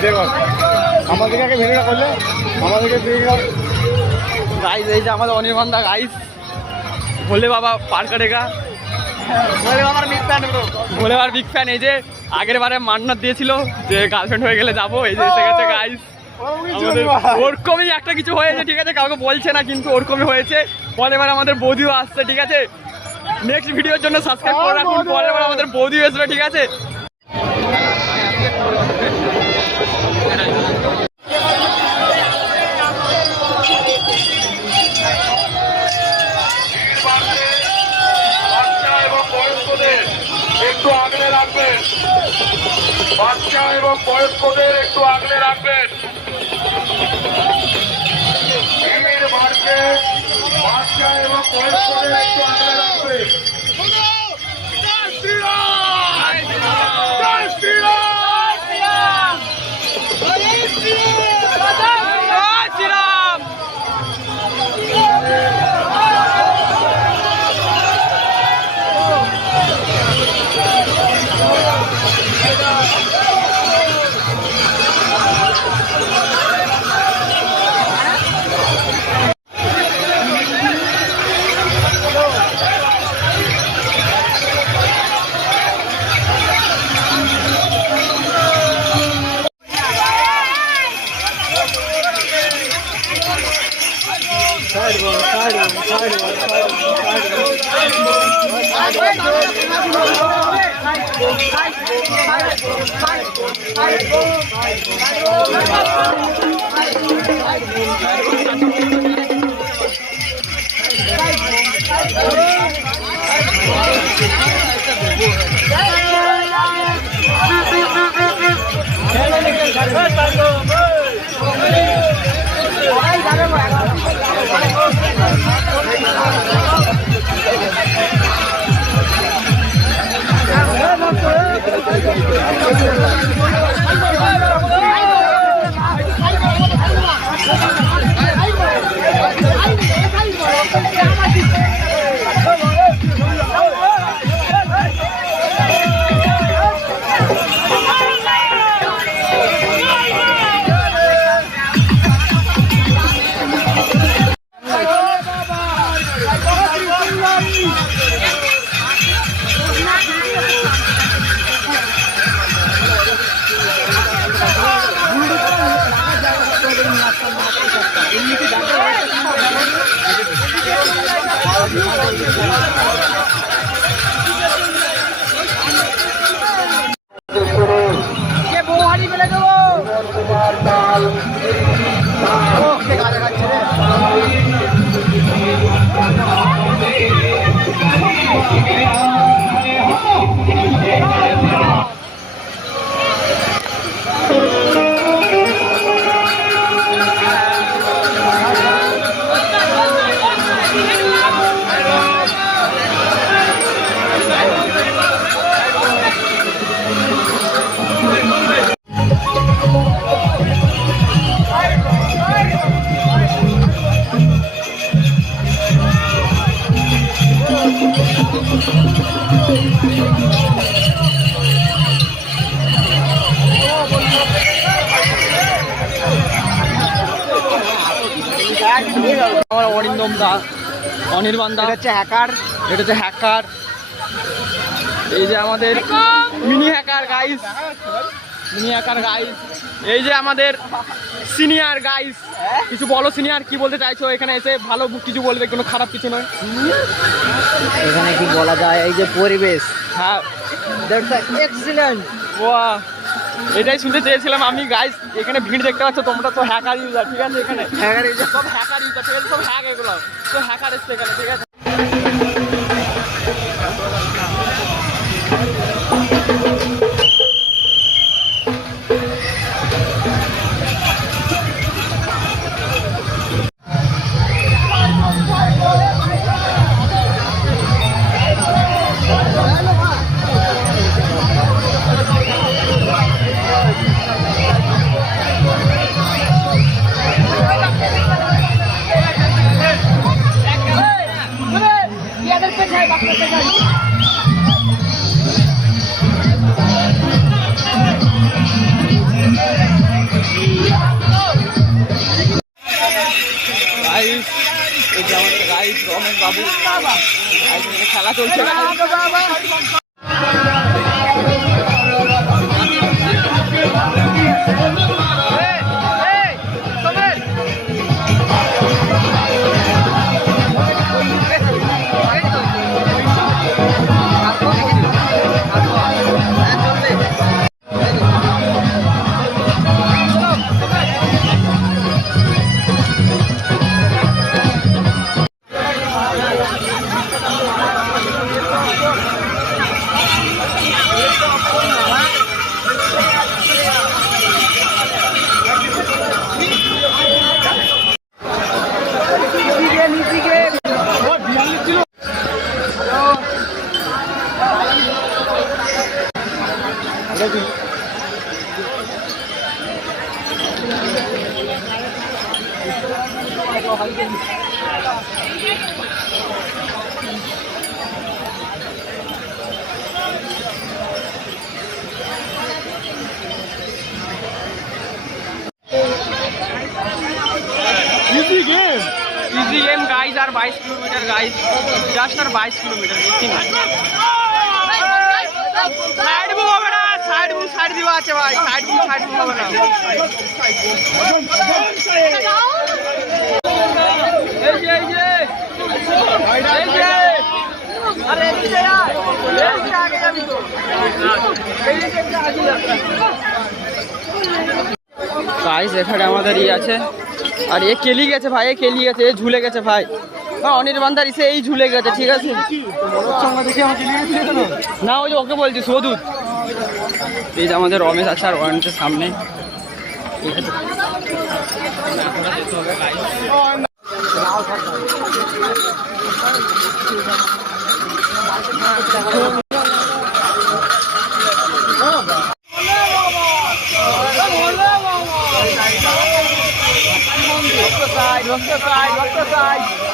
Video কর আমাদেরকে আগে ভিডিওটা করলে আমাদেরকে গাইস। এই যে আমাদের অনির্বাণ দা গাইস, ভোলে বাবা পার কাটেগা, ভোলে বাবার বিগ ফ্যান, ভোলে বাবার বিগ ফ্যান। এই যে আগের বারে মান্নাত দিয়েছিল যে গার্লফ্রেন্ড হয়ে গেলে যাবো, এই যে এসে গেছে গাইস। আমাদের ওরকমই একটা কিছু হয়েছে, ঠিক আছে, কাউকে বলছে না কিন্তু ওরকমই হয়েছে। পরের বার আমাদের বৌদিও আসছে, ঠিক আছে, নেক্সট ভিডিওর জন্য সাবস্ক্রাইব করে রাখুন। পরের বার আমাদের বৌদিও আসবে, ঠিক আছে। একটু আগলে রাখবেন, বাচ্চা এবং বয়স্কদের একটু আগলে রাখবেন। ভিড় বাড়ছে, বাচ্চা এবং বয়স্কদের একটু আগলে রাখবেন। আমার অরিন্দম দা, অনির্বাণ দা, হচ্ছে হ্যাকার, এটা হচ্ছে হ্যাকার। এই যে আমাদের mini hacker guys, mini hacker guys. এই যে আমাদের সিনিয়র গাইস, কিছু বলো সিনিয়র, কি বলতে চাইছো? এখানে এসে ভালো কিছু বলবে, কোনো খারাপ কিছু নয়। এখানে কি বলা যায়, এই যে পরিবেশ, হ্যাঁ দ্যাটস এক্সিলেন্ট। ওয়াহ, এটাই শুনতে চেয়েছিলাম আমি গাইস। এখানে ভিড় দেখতে পাচ্ছ তোমরা, তো হ্যাকার ইউজার, ঠিক আছে, এখানে হ্যাকার ইউজার, সব হ্যাকার ইউজার, ঠিক আছে, সব হ্যাক, এগুলো তো হ্যাকার এসছে এখানে, ঠিক আছে। Thank you. গাইস এই যে আমাদের গাইস রমেশ বাবু গাইস এখানে খেলা চলছে इजी गेम गाइस আর 22 কিলোমিটার গাইস জাস্ট আর 22 কিলোমিটার বেশি না সাইড মুভ হবে না সাইড দিবা আছে ভাই সাইড মুভ হবে না এই যে আরে এই যে আগে যাবি তো এই যে আগে যাবে গাইস এখানে আমাদের আছে আর এ কেলি গেছে ভাই এ কেলি গেছে এ ঝুলে গেছে ভাই অনির্বাণদার ইসে এই ঝুলে গেছে ঠিক আছে না ওই যে ওকে বলছি সদুত এই যে আমাদের রমেশ আছে আর ওয়ারেন্টের সামনে Look the side.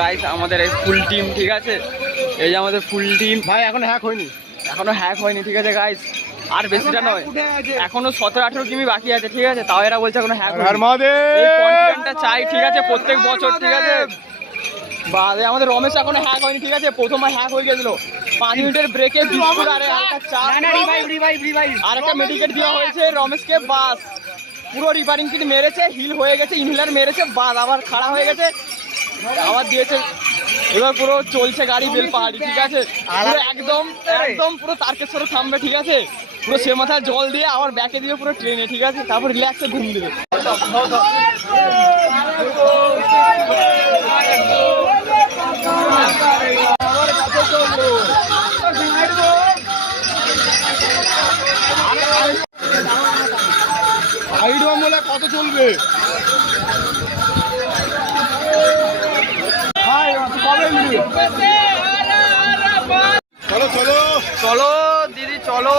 গাইস আমাদের এই ফুল টিম ঠিক আছে এই যে আমাদের ফুল টিম ভাই এখনো হ্যাক হয়নি ঠিক আছে গাইস আর বেশিটা নয় এখনো 17-18 কিমি বাকি আছে ঠিক আছে তাও এরা বলছে এখনো হ্যাক এই কনফিডেন্টটা চাই ঠিক আছে প্রত্যেক বছর ঠিক আছে বাদে আমাদের রমেশ এখনো হ্যাক হয়নি ঠিক আছে প্রথমবার হ্যাক হয়ে গেছিল 5 মিনিটের ব্রেকে বিস্কুট আর একটা চা আর একটা মেডিকেট দেওয়া হয়েছে রমেশকে বাস পুরো রিপেয়ারিং কিট মেরেছে হিল হয়ে গেছে ইনহেলার মেরেছে বাস আবার খাড়া হয়ে গেছে আবার দিয়েছে এবার পুরো চলছে গাড়ি বেল পাহাড়ি ঠিক আছে পুরো একদম পুরো তারকেশ্বরে থামবে ঠিক আছে পুরো সে মাথায় জল দিয়ে আবার ব্যাকে দিয়ে পুরো ট্রেনে ঠিক আছে তারপর রিল্যাক্সে ঘুম দেবে কত চলবে চলো দিদি চলো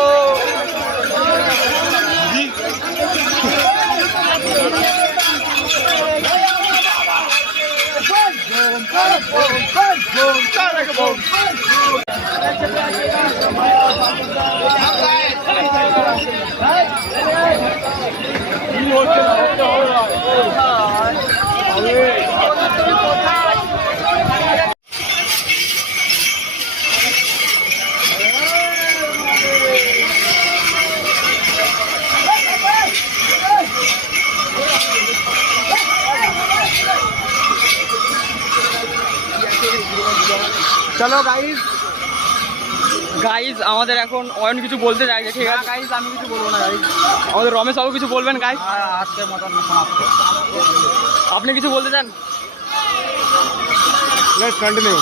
চলো গাইস, গাইস আমাদের এখন অয়ন কিছু বলতে চাইছে, ঠিক আছে গাইস? আমি কিছু বলবো না গাইস, আমাদের রমেশ বাবু কিছু বলবেন গাইস? আজকের মতন সমাপ্ত। আপনি কিছু বলতে চান? Let's continue.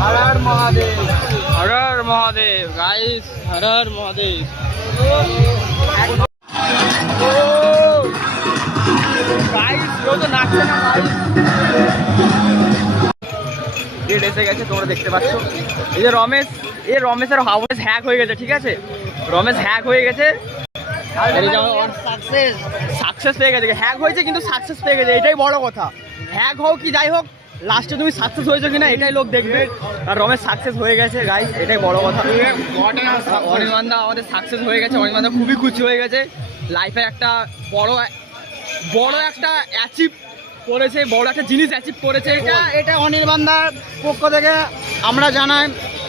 Har Har Mahadev, Har Har Mahadev guys, Har Har Mahadev. Guys কেউ তো নাচছে না গাইস। ডেট এসে গেছে, তোমরা দেখতে পাচ্ছ। এই যে রমেশ, এই রমেশের হাউস হ্যাক হয়ে গেছে, ঠিক আছে? রমেশ হ্যাক হয়ে গেছে, সাকসেস পেয়ে গেছে। হ্যাক হয়েছে কিন্তু সাকসেস পেয়ে গেছে, এটাই বড় কথা। হ্যাক হোক কি যাই হোক, লাস্টে তুমি সাকসেস হয়েছো কিনা এটাই লোক দেখবে। আর রমেশ সাকসেস হয়ে গেছে গাইস, এটাই বড় কথা। অনির্বাণদা আমাদের সাকসেস হয়ে গেছে, অনির্বাণদা খুবই খুশি হয়ে গেছে। লাইফে একটা বড় একটা অ্যাচিভ করেছে, বড় একটা জিনিস অ্যাচিভ করেছে। এটা অনির্বাণদার পক্ষ থেকে আমরা জানাই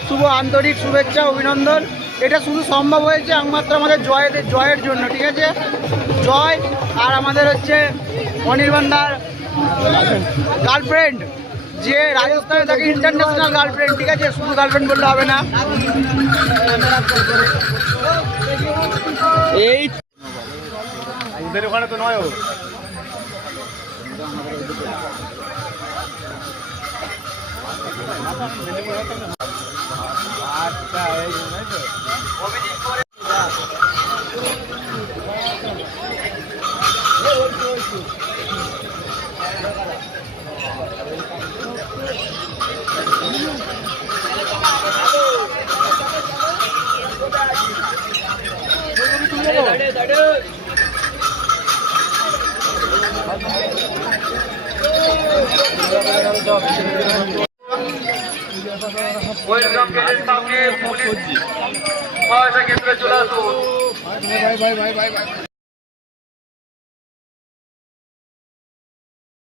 শুভ আন্তরিক শুভেচ্ছা অভিনন্দন। এটা শুধু সম্ভব হয়েছে একমাত্র আমাদের জয়ের জন্য, ঠিক আছে? জয় আর আমাদের হচ্ছে অনির্বাণদার গার্লফ্রেন্ড, যে রাজস্থানে থাকে, ইন্টারন্যাশনাল গার্লফ্রেন্ড, ঠিক আছে? শুধু গার্লফ্রেন্ড বললে হবে না। এই ওদের ওখানে তো নয় ও। ওয়েলকাম গেটের সামনে পুলিশ মহাশয় কেন্দ্রে চলে আসুন। ভাই ভাই ভাই ভাই ভাই